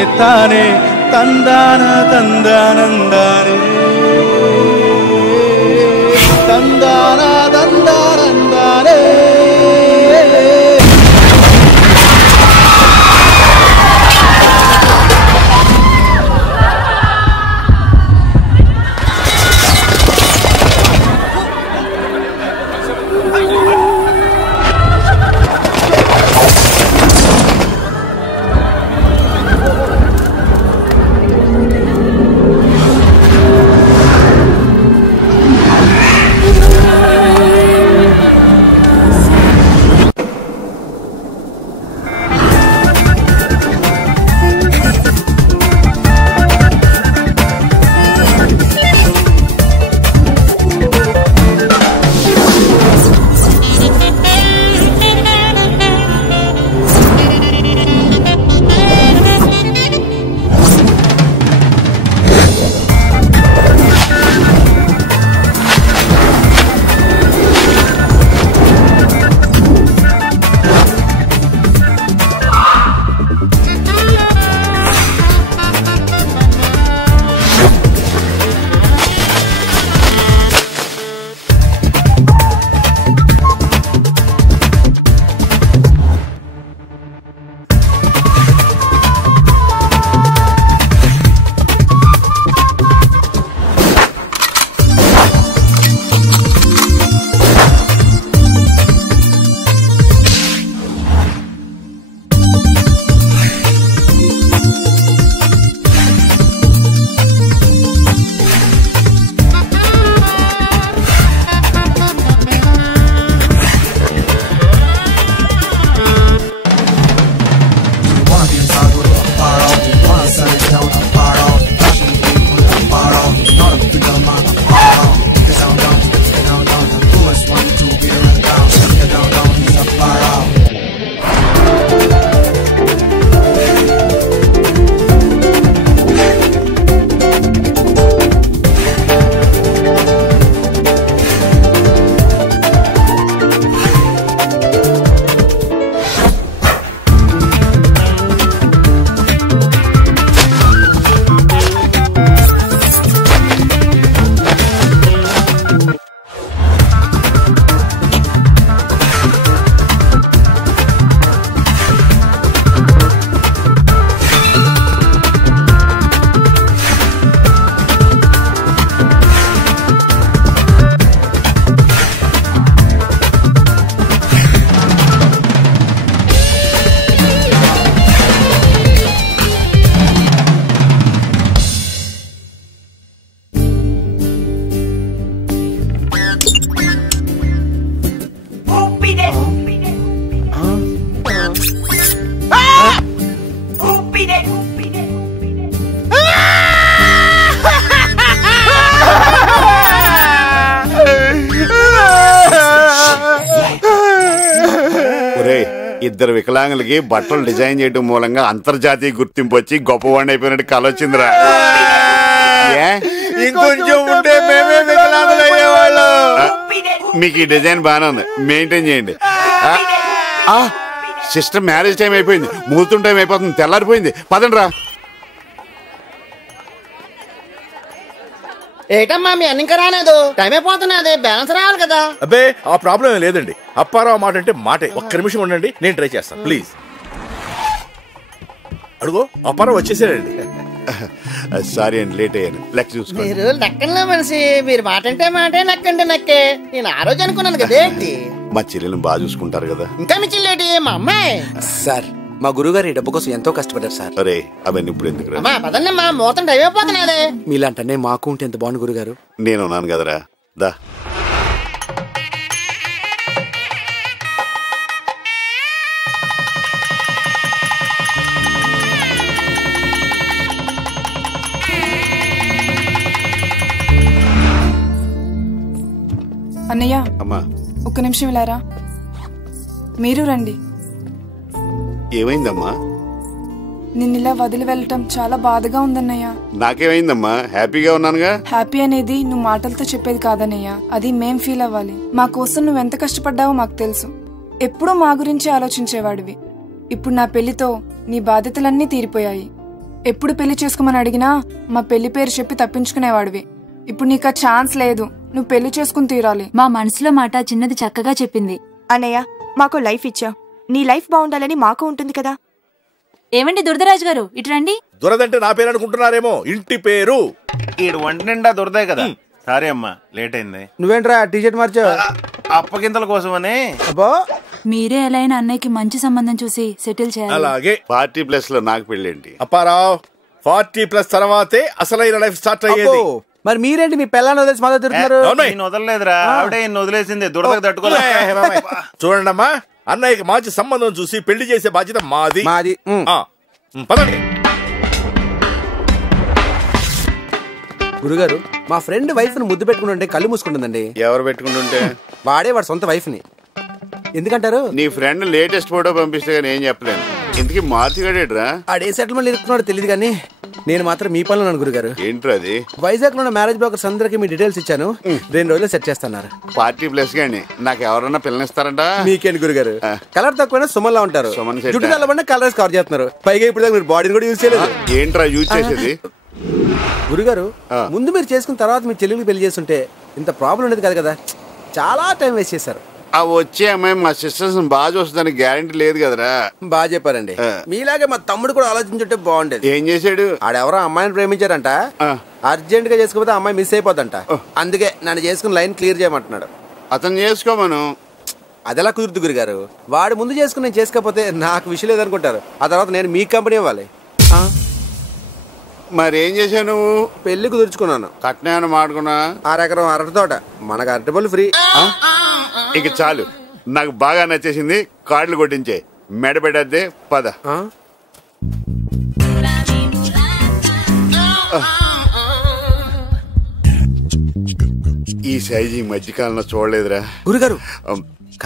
தானே தந்தான தந்தானந்தானே தந்தான தந்தானந்தானே ఇద్దరు వికలాంగులకి బట్టలు డిజైన్ చేయడం మూలంగా అంతర్జాతీయ గుర్తింపు వచ్చి గొప్పవాడిని అయిపోయినట్టు కల వచ్చిందిరా. ఇంకొంచెం ఉంటే మేమే వికలాంగులు అయ్యేవాళ్ళు. మీకు ఈ డిజైన్ బాగానే ఉంది, మెయింటైన్ చేయండి. సిస్టర్ మ్యారేజ్ టైం అయిపోయింది, ముహూర్తం టైం అయిపోతుంది, తెల్లారిపోయింది, పదండి రా. ఏటమ్మా మీ అన్ని ఇంకా రాలేదు? టైం అయిపోతున్నది, బ్యాలెన్స్ రావాలి కదా. అబ్బే ఆ ప్రాబ్లం ఏం లేదండి. అప్పారావు మాట అంటే మాటే. ఒక్క నిమిషం ఉండండి, నేను ట్రై చేస్తాను ప్లీజ్. అడుగో అప్పారావు వచ్చేసాడండి. సారీ అండి, లేట్ అయ్యాను. లెక్క చూసుకోండి. మీరు లెక్కల్లో మనిషి, మీరు మాట అంటే మాటే, నక్కంటే నక్కే. నేను ఆ రోజు అనుకున్నాను కదా ఏంటి. మా చెల్లెలను బాగా చూసుకుంటారు కదా. ఇంకా మీ చెల్లేటి మా అమ్మాయి. సార్ మా గురుగారు ఈ డబ్బు కోసం ఎంతో కష్టపడ్డారు సార్. అరే అవన్నీ ఇప్పుడు ఎందుకు రా? అమ్మా పదండమ్మా, మూతం టైం అయిపోతున్నది. మీలాంటనే మాకు ఉంటే ఎంత బాగుంది గురుగారు. నేను ఉన్నాను కదరా, దా. అన్నయ్య అమ్మా ఒక్క నిమిషం ఇలారా. మీరు రండి. ఏమైందమ్మా? నిన్నిలా వదిలి వెళ్ళటం చాలా బాధగా ఉందన్నయ్య. నాకేమైందమ్మా? హ్యాపీగా ఉన్నానుగా. హ్యాపీ అనేది నువ్వు మాటలతో చెప్పేది కాదన్నయ్య, అది మేం ఫీల్ అవ్వాలి. మా కోసం నువ్వెంత కష్టపడ్డావో మాకు తెలుసు. ఎప్పుడూ మా గురించి ఆలోచించేవాడివి. ఇప్పుడు నా పెళ్లితో నీ బాధ్యతలన్నీ తీరిపోయాయి. ఎప్పుడు పెళ్లి చేసుకోమని అడిగినా మా పెళ్లి పేరు చెప్పి తప్పించుకునేవాడివి. ఇప్పుడు నీకు ఆ ఛాన్స్ లేదు. నువ్వు పెళ్లి చేసుకుని తీరాలి. మా మనసులో మాట చిన్నది చక్కగా చెప్పింది. అన్నయ్య మాకు లైఫ్ ఇచ్చా, నీ లైఫ్ బాగుండాలని మాకు ఉంటుంది కదా. ఏమండి దురదరాజు గారు, ఇటు రండి. దురదంటే నా పేరు అనుకుంటున్నారేమో. ఇంటి పేరు. ఈడు వంట నిండా దొరదే కదా. సారీ అమ్మా, లేట్ అయింది. నువ్వేంట్రా టీషర్ట్ మార్చావు? అప్పగింతల కోసమని. అబ్బో మీరే ఎలా అయినా అన్నయ్యకి మంచి సంబంధం చూసి సెటిల్ చేయాలి. అలాగే. 40+ లో నాకు పెళ్ళేంటి? అప్పారావు 40+ తర్వాతే అసలైన లైఫ్ స్టార్ట్ అయ్యేది. మరి మీరేంటి మీ పిల్లని వదిలేసి మాతో తిరుగుతున్నారు? నేను వదలలేదురా, ఆవిడే ఈయన వదిలేసింది. దురదకు తట్టుకోలే. చూడండి అమ్మా, అన్నయ్యకి మంచి సంబంధం చూసి పెళ్లి చేసే బాధ్యత మాది. పదండి. గురుగారు మా ఫ్రెండ్ వైఫ్ ని ముద్దు పెట్టుకుంటుంటే కళ్ళు మూసుకుంటుందండి. ఎవరు పెట్టుకుంటుంటే? వాడే వాడు సొంత వైఫ్ ని. ఎందుకంటారు? నీ ఫ్రెండ్ లేటెస్ట్ ఫోటో పంపిస్తే గానీ ఏం చెప్పలేను. ఇంతకీ మార్చిగాడేట్రా? ఆడే సెటిల్మెంట్ ఇరుక్కున్నాడో తెలియదు కానీ నేను మాత్రం మీ పనులు ఉన్నాను గురుగారు. ఏంట్రా అది? వైజాగ్ లో ఉన్న మ్యారేజ్ బ్రోకర్స్ అందరికి మీ డీటెయిల్స్ ఇచ్చాను. 2 రోజులు సెట్ చేస్తున్నారు. 40+ గానీ నాకు ఎవరన్నా పిల్లనిస్తారంట? మీకేంటి గురుగారు, కలర్ తక్కువైనా సుమన్లా ఉంటారు. జుట్టు తెల్లబడినా కలర్స్ కవర్ చేస్తున్నారు. పైగా ఇప్పుడు మీరు బాడీని కూడా యూజ్ చేయలేదు. ఏంట్రా యూజ్ చేసేది? గురుగారు ముందు మీరు చేసుకున్న తర్వాత మీ చెల్లెలికి పెళ్లి చేస్తుంటే ఇంత ప్రాబ్లం ఉండేది కాదు కదా. చాలా టైం వేస్ట్ చేశారు. ఆ వచ్చే అమ్మాయి మా సిస్టర్స్ బాగా చూస్తుందని గ్యారంటీ లేదు కదరా. బాగా చెప్పారండి. మీలాగే మా తమ్ముడు కూడా ఆలోచించుంటే బాగుండేది. ఏం చేశాడు? ఆడెవరో అమ్మాయిని ప్రేమించారంట. అర్జెంట్ గా చేసుకోకపోతే అమ్మాయి మిస్ అయిపోద్దంట. అందుకే నన్ను చేసుకుని లైన్ క్లియర్ చేయమంటున్నాడు. అతను చేసుకోమను. అదెలా కుదురుతు గురుగారు? వాడు ముందు చేసుకుని నేను చేసుకోకపోతే నాకు విషయం లేదనుకుంటారు. ఆ తర్వాత నేను మీ కంపెనీ ఇవ్వాలి. మరేం చేశావు నువ్వు? పెళ్లి కుదుర్చుకున్నాను. కట్నం మాడుకున్నా? 6 ఎకరం అరటి తోట. మనకు అరటిపళ్ళు ఫ్రీ. ఇక చాలు, నాకు బాగా నచ్చేసింది. కార్డులు కొట్టించే, మెడ పెట్టద్దే. పద. ఈ సైజు ఈ మధ్యకాలంలో చూడలేదురా. గురుగారు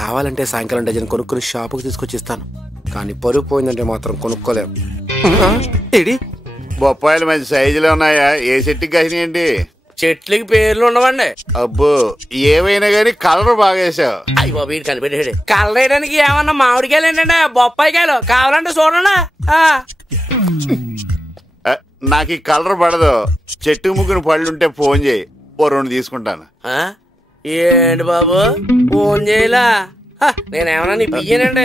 కావాలంటే సాయంకాలం డజన్ కొనుక్కుని షాపుకి తీసుకొచ్చిస్తాను. కానీ పరుగు పోయిందంటే మాత్రం కొనుక్కోలేము. బొప్పాయిలు మంచి సైజులో ఉన్నాయా? ఏ చెట్టుకి కాసినాయండి? చెట్లకి పేర్లు ఉండవండి. అబ్బో ఏమైనా గానీ కలర్ బాగా వేసావు. అయ్యో వీడు కనిపెట్టాడు. కలర్ వేయడానికి ఏమన్నా మామిడికాయలు ఏంటంటే బొప్పాయికాయలు కావాలంటే చూడండి. నాకు ఈ కలర్ పడదు. చెట్టు ముగ్గురు పళ్ళుంటే ఫోన్ చేయి, ఓ 2 తీసుకుంటాను. ఏంటి బాబు ఫోన్ చేయలా? నేనేమన్నా నీ పియ్యనండి.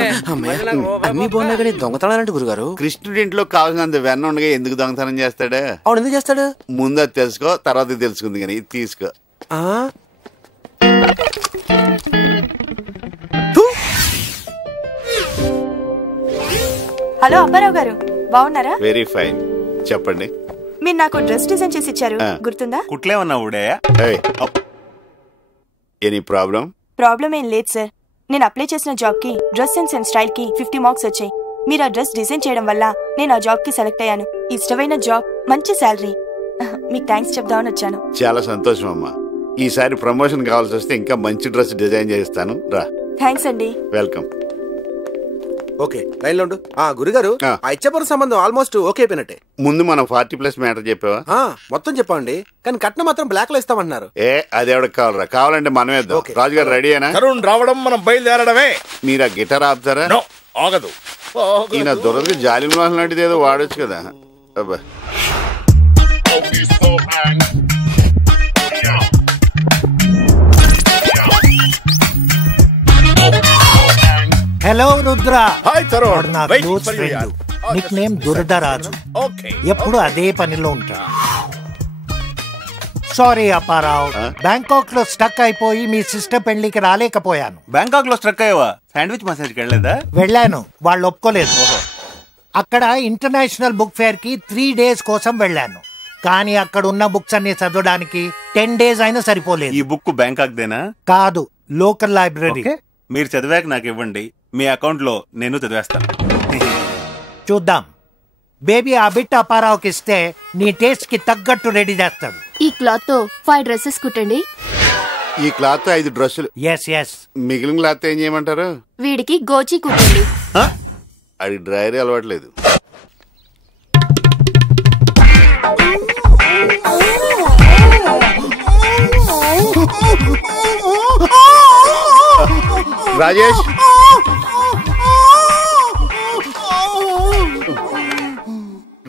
అన్ని బాగున్నా కానీ దొంగతనాలంటే గురుగారు. కృష్ణుడి ఇంట్లో కావాల్సినంత వెన్న ఉండగా ఎందుకు దొంగతనం చేస్తాడు? అవును ఎందుకు చేస్తాడు? ముందు అది తెలుసుకో, తర్వాత తెలుసుకుంది. కానీ ఇది తీసుకో. హలో అప్పారావు గారు, బాగున్నారా? Very fine. చెప్పండి. మీరు నాకు డ్రెస్ డిజైన్ చేసి ఇచ్చారు, గుర్తుందా? కుట్లేమన్నా ఊడే? Any problem? ప్రాబ్లం ఏం లేదు సార్. నేను అప్లై చేసిన జాబ్ కి డ్రెస్ సెన్స్ అండ్ స్టైల్ కి 50 మార్క్స్ వచ్చాయి. మీరు ఆ డ్రెస్ డిజైన్ చేయడం వల్ల నేను ఆ జాబ్ కి సెలెక్ట్ అయ్యాను. ఇష్టమైన జాబ్, మంచి శాలరీ. మీకు థ్యాంక్స్ చెప్దామని వచ్చాను. చాలా సంతోషం అమ్మా. ఈసారి ప్రమోషన్ కావాల్సి వస్తే ఇంకా మంచి డ్రెస్ డిజైన్ చేస్తాను. రా. థ్యాంక్స్ అండి. వెల్కమ్. ఓకే లైన్ లో ఉండు. గురుగారు ఆ ఇచ్చపరం సంబంధం ఆల్మోస్ట్ ఓకే అయిపోయినట్టే. ముందు మనం 40+ మ్యాటర్ చెప్పావా? మొత్తం చెప్పండి, కానీ కట్నం మాత్రం బ్లాక్ లో ఇస్తామంటున్నారు. అది ఎవరికి కావాలరా? కావాలంటే మనమే ఇద్దాం. రాజుగారు రెడీయేనా? తరుణ్ రావడం, మనం బయలుదేరడమే. మీరు ఆ గిటార్ ఆపుతారా? ఆగదు. ఈయన దొరకదు. జాలి మాసం లాంటిది ఏదో వాడొచ్చు కదా. అబ్బా హలో రుద్ర. హాయ్ తరుణ్. నా క్లోజ్ ఫ్రెండ్. నిక్ నేమ్ దురదరాజు. ఎప్పుడు అదే పనిలో ఉంటా. సారీ అప్పారావు, బ్యాంకాక్ లో స్టక్ అయిపోయి మీ సిస్టర్ పెళ్లికి రాలేకపోయాను. బ్యాంకాక్ లో స్ట్రక్ అయ్యావా? శాండ్విచ్ మసాజ్కి వెళ్ళలేదా? వెళ్ళాను, వాళ్ళు ఒప్పుకోలేదు. అక్కడ ఇంటర్నేషనల్ బుక్ ఫేర్ కి 3 days కోసం వెళ్ళాను. కానీ అక్కడ ఉన్న బుక్స్ అన్ని చదవడానికి 10 days అయినా సరిపోలేదు. ఈ బుక్ బ్యాంకాక్ దేనా? కాదు, లోకల్ లైబ్రరీ. మీరు చదివాక నాకు ఇవ్వండి, మీ అకౌంట్ లో నేను చదివేస్తాను. చూద్దాం. బేబీ ఆ బిట్ అప్పారావుకి ఇస్తే నీ టేస్ట్ కి తగ్గట్టు రెడీ చేస్తాడు. ఈ క్లాత్ తో 5 dresses కుట్టండి. ఈ క్లాత్ 5 డ్రెస్సులు. ఎస్. మిగిలిన క్లాత్ ఏం చేయమంటారు? వీడికి గోచి కుట్టండి. అది డ్రైయర్ అలవాట్లేదు. రాజేష్,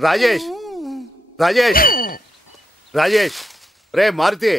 రాజేష్, రాజేష్, రాజేష్, రే మారుతి,